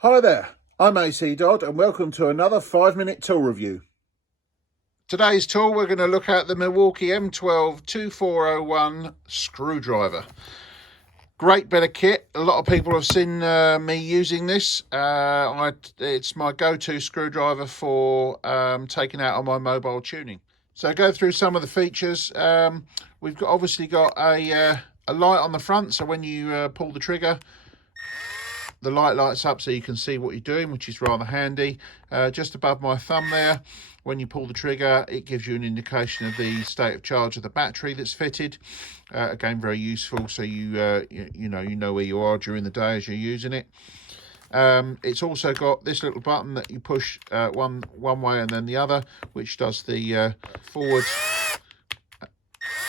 Hi there, I'm ACDodd and welcome to another 5-minute tool review. Today's tool, we're going to look at the Milwaukee M12 2401 screwdriver. Great bit of kit. A lot of people have seen me using this. It's my go-to screwdriver for taking out on my mobile tuning. So go through some of the features. We've obviously got a light on the front, so when you pull the trigger, the light lights up so you can see what you're doing, which is rather handy. Just above my thumb there, when you pull the trigger, it gives you an indication of the state of charge of the battery that's fitted. Again, very useful, so you know where you are during the day as you're using it. It's also got this little button that you push one way and then the other, which does the forward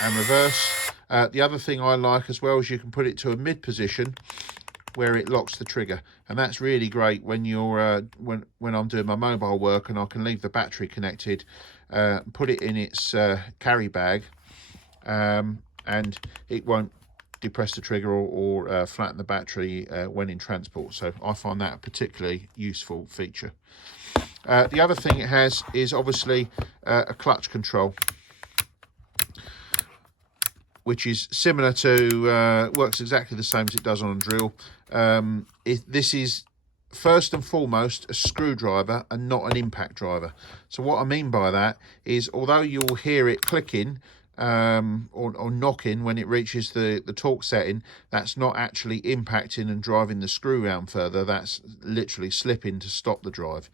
and reverse. The other thing I like as well is you can put it to a mid position where it locks the trigger, and that's really great when you're when I'm doing my mobile work and I can leave the battery connected, put it in its carry bag, and it won't depress the trigger or flatten the battery when in transport. So I find that a particularly useful feature. The other thing it has is obviously a clutch control, which is similar to, works exactly the same as it does on a drill. This is first and foremost a screwdriver and not an impact driver. So what I mean by that is, although you'll hear it clicking or knocking when it reaches the torque setting, that's not actually impacting and driving the screw round further. That's literally slipping to stop the drive.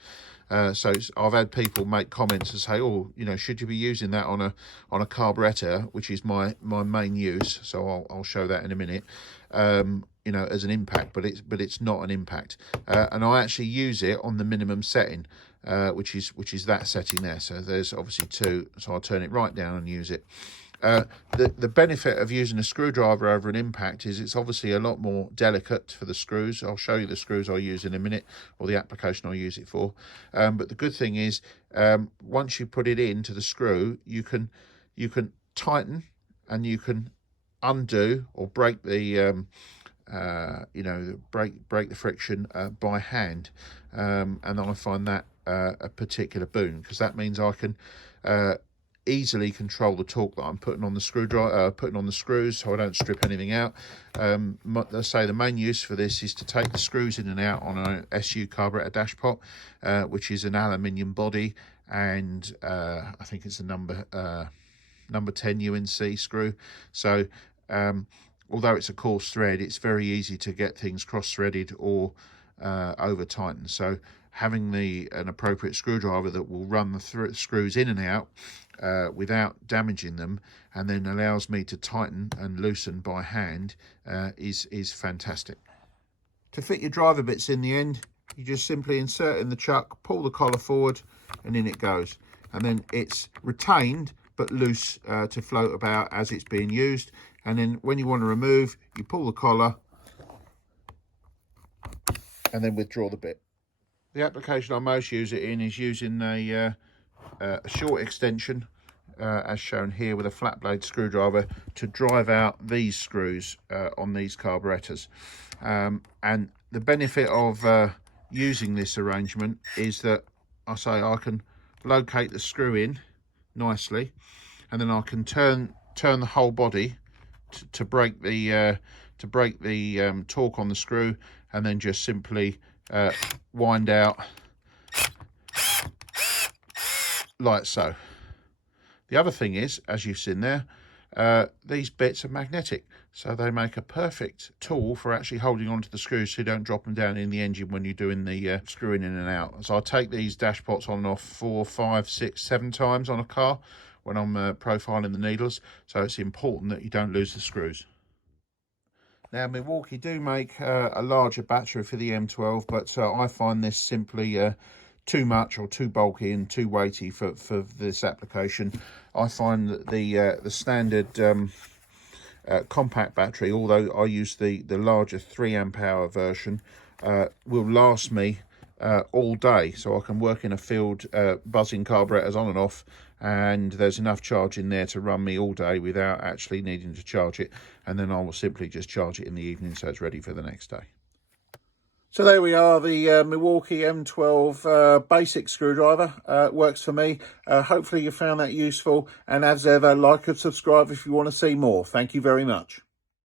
So I've had people make comments and say, "Oh, should you be using that on a carburetor," which is my main use. So I'll show that in a minute. As an impact, but it's not an impact, and I actually use it on the minimum setting, which is that setting there. So there's obviously two, so I'll turn it right down and use it. The benefit of using a screwdriver over an impact is it's obviously a lot more delicate for the screws. I'll show you the screws I use in a minute, or the application I use it for. But the good thing is, once you put it into the screw, you can tighten and you can undo or break the break the friction by hand, and I find that a particular boon, because that means I can easily control the torque that I'm putting on the screwdriver, putting on the screws, so I don't strip anything out. Let's say the main use for this is to take the screws in and out on an SU carburetor dashpot, which is an aluminium body, and I think it's a number 10 UNC screw. So although it's a coarse thread, it's very easy to get things cross-threaded or over tightened. So having an appropriate screwdriver that will run the screws in and out without damaging them, and then allows me to tighten and loosen by hand, is fantastic. To fit your driver bits in the end, you just simply insert in the chuck, pull the collar forward, and in it goes. And then it's retained but loose to float about as it's being used. And then when you want to remove, you pull the collar and then withdraw the bit. The application I most use it in is using a short extension, as shown here, with a flat blade screwdriver to drive out these screws on these carburetors. And the benefit of using this arrangement is that I can locate the screw in nicely, and then I can turn the whole body to break the torque on the screw, and then just simply wind out like so. The other thing is, as you've seen there, these bits are magnetic, so they make a perfect tool for actually holding onto the screws so you don't drop them down in the engine when you're doing the screwing in and out. So I take these dash pots on and off 4, 5, 6, 7 times on a car when I'm profiling the needles, so it's important that you don't lose the screws. Now, Milwaukee do make a larger battery for the M12, but I find this simply too much or too bulky and too weighty for this application. I find that the standard compact battery, although I use the larger 3 amp hour version, will last me all day, so I can work in a field buzzing carburetors on and off, and there's enough charge in there to run me all day without actually needing to charge it, and then I will simply just charge it in the evening so it's ready for the next day. So there we are, the Milwaukee M12 basic screwdriver. Works for me. Hopefully you found that useful, and as ever, like and subscribe if you want to see more. Thank you very much.